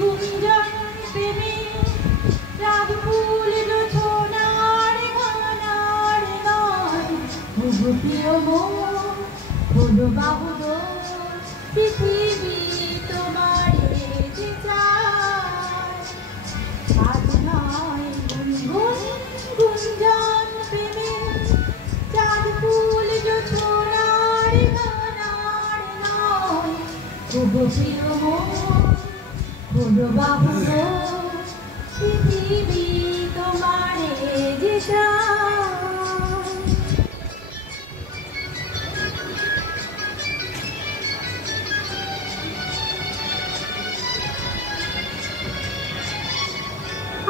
গুঞ্জন প্রেমে রাগ ফুল রচনার গানার গান বহু প্রিয় মন হলো বাহুদর পৃথিবী তোমারে যে চায় আজ নয় গুনগুন গুঞ্জন প্রেমে রাগ ফুল রচনার গানার নয় বহু প্রিয় মন হলো বাহুদর পৃথিবী তোমারে যে চায়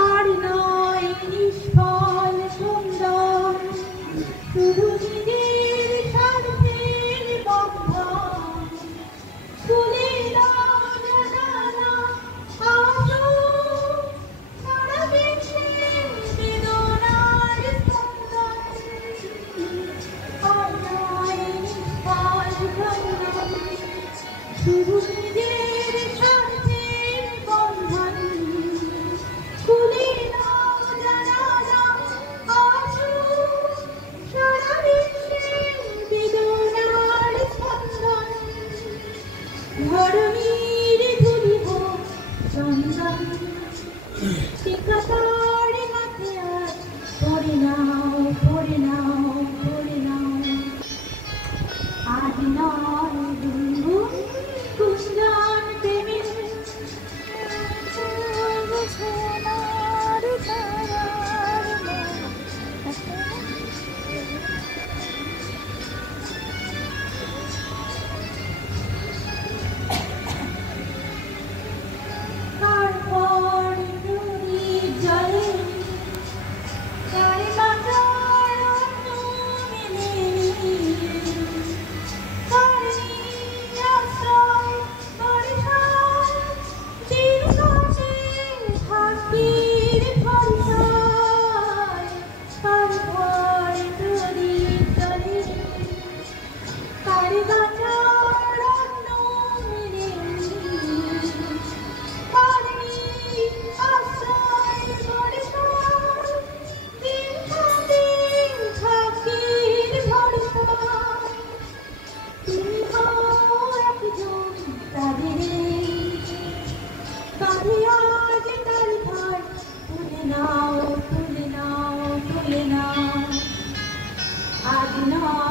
আর নয় নিষ্ফল সুন্দর শুধু নিজের স্বার্থের বন্ধন তুলে দাও জানালা আসো সারা বিশ্বের বেদনার স্পন্দন আর নয় নিষ্ফল সুন্দর শুধু নিজের স্বার্থের বন্ধন খুলে দাও জানালা আসো সারা বিশ্বের বেদনার স্পন্দন ধরণীর ধুলি হোক চন্দন শিকাতার মাথে আজ পড়ে নাও পড়ে নাও পড়ে নাও আজ নয় গুনগুন গুঞ্জন প্রেমের সোনার তারার তারপর নদীর জলে তারে বাঁচার অন্য মেলে তারে আশ্রয় বর্ষার চিরকালে থাকির ভরসায় তারপর নদীর জলে তারে বাঁচার অন্য মেলে আজ নয়